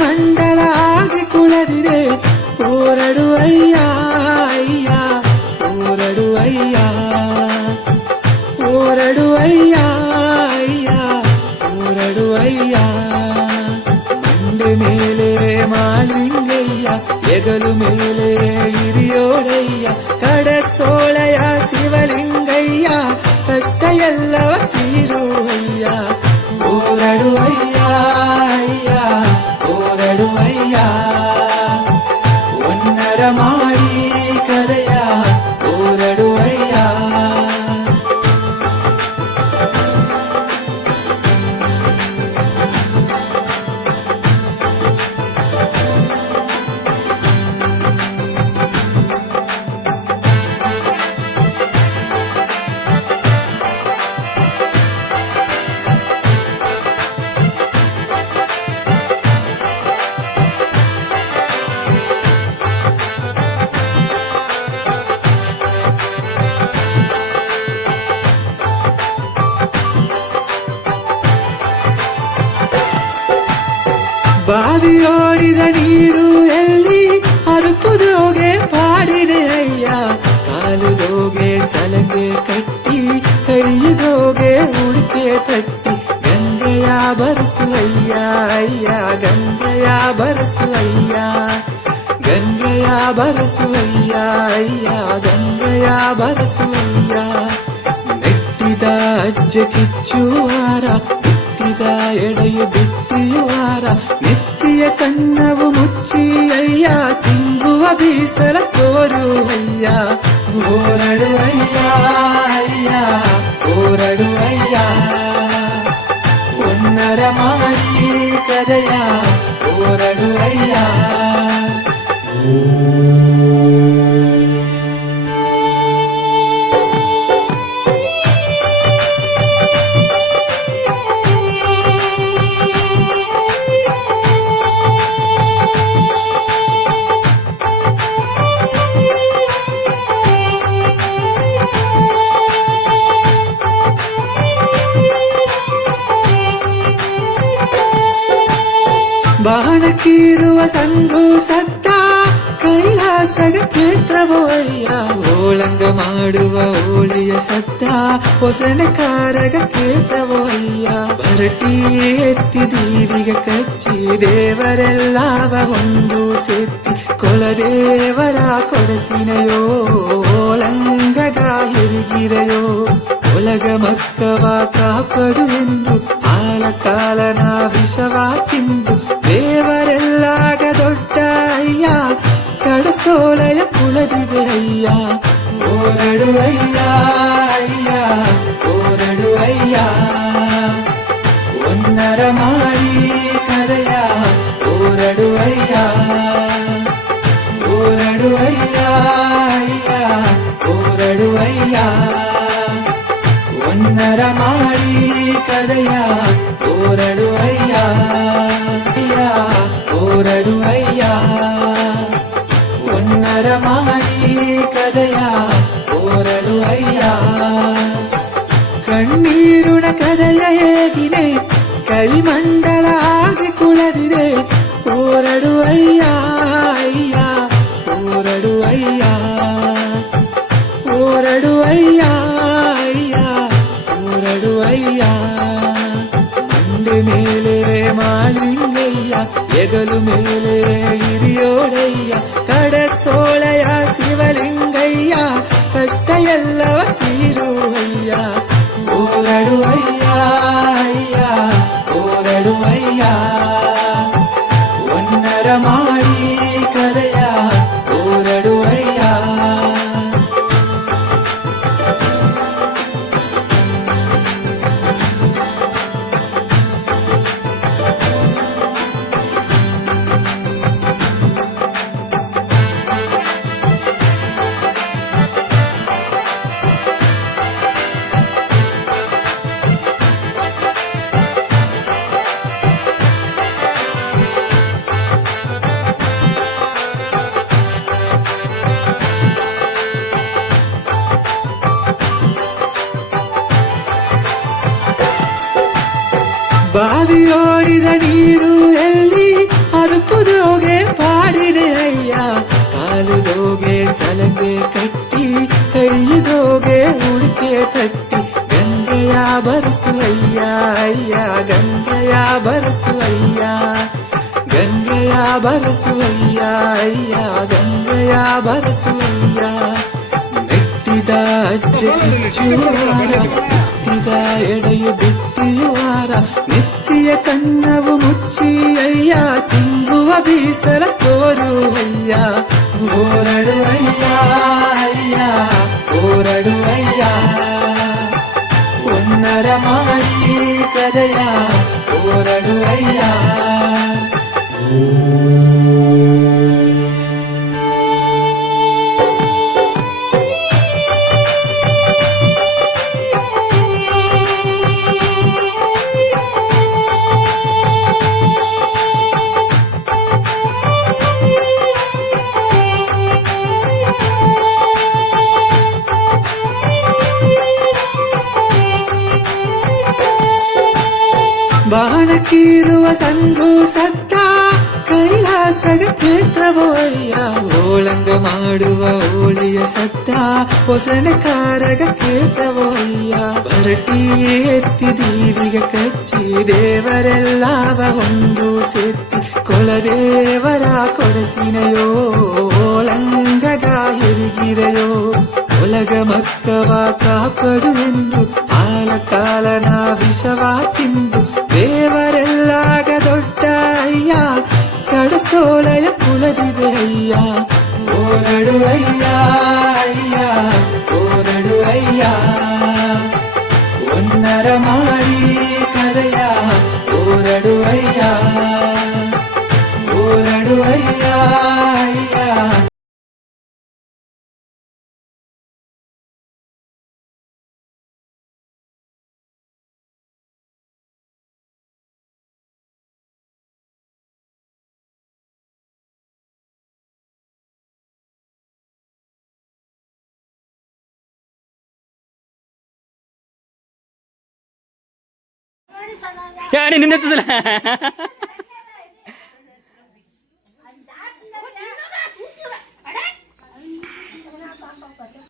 ಮಂಡಲ ಆಗಿ ಕುಳದಿದೆ ಓರಡು ಅಯ್ಯ ಅಯ್ಯ ಓರಡು ಅಯ್ಯ ಓರಡು ಅಯ್ಯ ಅಯ್ಯ ಓರಡು ಅಯ್ಯ ಮಂಡೆ ಮೇಲೆ ಮಾಲಿಂಗಯ್ಯ ಎಗಲು ಮೇಲೆ ಹಿರಿಯೋಡಯ್ಯ ಕಡಸೋಳಯ ಶಿವಲಿಂಗಯ್ಯ ಕಷ್ಟ ಎಲ್ಲವ ತೀರುವಯ್ಯ ಓರಡು ಅಯ್ಯ ಅಯ್ಯ ಓರಡು ಅಯ್ಯ ಒನ್ನರ ಮಾಡಿ ಕರೆಯ ಓರಡು ಅಯ್ಯ ಬಾವಿಯೋಡಿದ ನೀರು ಎಲ್ಲಿ ಅರುಪುದೋಗೆ ಪಾಡಿದೆ ಅಯ್ಯ ಕಾಲುದೋಗೆ ಸಲಗೆ ಕಟ್ಟಿ ಕೈಯುದೋಗೆ ಉಳಿಕೆ ತಟ್ಟಿ ಗಂಗೆಯ ಬರಸು ಅಯ್ಯ ಅಯ್ಯ ಗಂಗೆಯ ಬರಸು ಅಯ್ಯ ಗಂಗೆಯ ಬರಸು ಅಯ್ಯ ಅಯ್ಯ ಗಂಗೆಯ ಬರಸು ಅಯ್ಯ ಮೆಟ್ಟಿದ ಅಜ್ಜ ಕಿಚ್ಚುವಾರ ಬಿತ್ತಿದ ಎಡೆಯು ಬಿಟ್ಟಿಯುವಾರ ನೆತ್ತಿಯ ಕಣ್ಣವು ಮುಚ್ಚಿ ಅಯ್ಯ ತಿಂಗುವ ಬೀಸಲ ತೋರುವಯ್ಯ ಓರಡು ಅಯ್ಯ ಅಯ್ಯ ಓರಡು ಅಯ್ಯ ಒನ್ನರ ಮಾಡಿ ಕದಯ ಓರಡು ಅಯ್ಯ ಬಾಣಕೀರುವ ಸಂಘು ಸತ್ತ ಕೈಲಾಸಗ ಕ್ಷೇತ್ರವೋ ಅಯ್ಯ ಓಳಂಗ ಮಾಡುವ ಹೋಳಿಯ ಸತ್ತ ಹೊಸಣಕಾರಗ ಕ್ಷೇತ್ರವೋ ಅಯ್ಯ ಭರಟಿ ಎತ್ತಿ ದೀವಿಗೆ ಕಚ್ಚಿ ದೇವರೆಲ್ಲವ ಒಂದು ಸೆತ್ತಿ ಕೊಲದೇವರ ಕೊರಸಿನೆಯೋ ಓಳಂಗಗ ಹಿರಿಗಿರೆಯೋ ಒಲಗ ಮಕ್ಕವ ಕಾಪದು ಎಂದು ಆಲ ಕಾಲನ ವಿಷವ ತಿಂದು ದೇವರೆಲ್ಲಾಗ ದೊಡ್ಡ ಅಯ್ಯ ಕಡಸೋಳೆಯ ಕುಳದಿದೆ ಅಯ್ಯ ಓರಡು ಅಯ್ಯ ಅಯ್ಯ ಓರಡು ಅಯ್ಯ ಒನ್ನರ ಮಾಡಿ ಕರೆಯ ಓರಡು ಅಯ್ಯ ಓರಡು ಅಯ್ಯ ಅಯ್ಯ ಓರಡು ಅಯ್ಯ ಒನ್ನರ ಮಾಡಿ ಕರೆಯ ಓರಡು ಅಯ್ಯ ಓರಡು ಅಯ್ಯ ಒನ್ನರ ಮಾಡಿ ಕದಯ ಓರಡು ಅಯ್ಯ ಕಣ್ಣೀರುಣ ಕದಯ ಹೇಗಿದೆ ಕೈಮಂಡಲ ಆಗಿ ಕುಳದಿದೆ ಓರಡು ಅಯ್ಯ ಅಯ್ಯ ಓರಡು ಅಯ್ಯ ಓರಡು ಅಯ್ಯ ಅಯ್ಯ ಓರಡು ಅಯ್ಯ ಮಂಡೆ ಮೇಲೆ ಮಾಲಿಂಗಯ್ಯ ಎಗಲು ಮೇಲೆ ಹಿರಿಯೋಡಯ್ಯ ಕಡಸೋಳೆಯ ಶಿವಲಿಂಗಯ್ಯ ಕಷ್ಟ ಎಲ್ಲವ ತೀರುವಯ್ಯ ಓರಡು ಅಯ್ಯ ಅಯ್ಯ ಓರಡು ಅಯ್ಯ ಒನ್ನರ ಮಾಡಿ ಕರೆಯ ಓರಡು ಅಯ್ಯ ಬಾವಿಯೋಡಿದ ನೀರು ಎಲ್ಲಿ ಹರಿದೋಗೆ ಉಳಿಕೆ ತಟ್ಟಿ ಗಂಗೆಯ ಬರಸು ಅಯ್ಯ ಅಯ್ಯ ಗಂಗೆಯ ಬರಸು ಅಯ್ಯ ಗಂಗೆಯ ಬರಸು ಅಯ್ಯ ಅಯ್ಯ ಗಂಗೆಯ ಬರಸು ಅಯ್ಯ ಮೆಟ್ಟಿದ ಅಜ್ಜೆ ಕಿಚ್ಚುವಾರ ಬಿಟ್ಟಿದ ಎಡೆಯು ಬಿಟ್ಟಿಯುವಾರ ನೆತ್ತಿಯ ಕಣ್ಣವು ಮುಚ್ಚಿ ಅಯ್ಯ ತಿಂಗುವ ಬೀಸಲ ತೋರುವಯ್ಯ ಓರಡುವಯ್ಯ ಅಯ್ಯ ಓರಡುವಯ್ಯ ಒನ್ನರ ಮಾಡಿ ಕದಯ ಓರಡುವಯ್ಯ ಬಾಣಕೀರುವ ಸಂಘು ಸತ್ತ ಕೈಲಾಸಗ ಕ್ಷೇತ್ರವೋ ಅಯ್ಯ ಓಳಂಗ ಮಾಡುವ ಓಳಿಯ ಸತ್ತ ಹೊಸನ ಕಾರಗ ಕ್ಷೇತ್ರವೋ ಅಯ್ಯ ಬರಟಿ ಎತ್ತಿ ದೀವಿಗೆ ಕಚ್ಚಿ ದೇವರೆಲ್ಲವ ಒಂದು ಸೆತ್ತಿ ಕೊಳದೇವರ ಕೊಡಸಿನೆಯೋ ಓಳಂಗಗ ಹಿರಿಗಿರೆಯೋ ಒಲಗ ಮಕ್ಕವ ಕಾಪದು ಎಂದು ಹಾಲ ಕಾಲನ ವಿಷವ ತಿಂದು ದೇವರೆಲ್ಲಾಗ ದೊಡ್ಡ ಅಯ್ಯ ಕಡಸೋಳೆಯ ಕುಳದಿದೆ ಅಯ್ಯ ಓರಡುವಯ್ಯ ಅಯ್ಯ ಓರಡುವಯ್ಯ ಒನ್ನರ ಮಾಡಿ ಕರೆಯ ಓರಡುವಯ್ಯ ಓರಡುವಯ್ಯ ಅಯ್ಯ ನಿನ್ನೆತ್ತದಿಲ್ಲ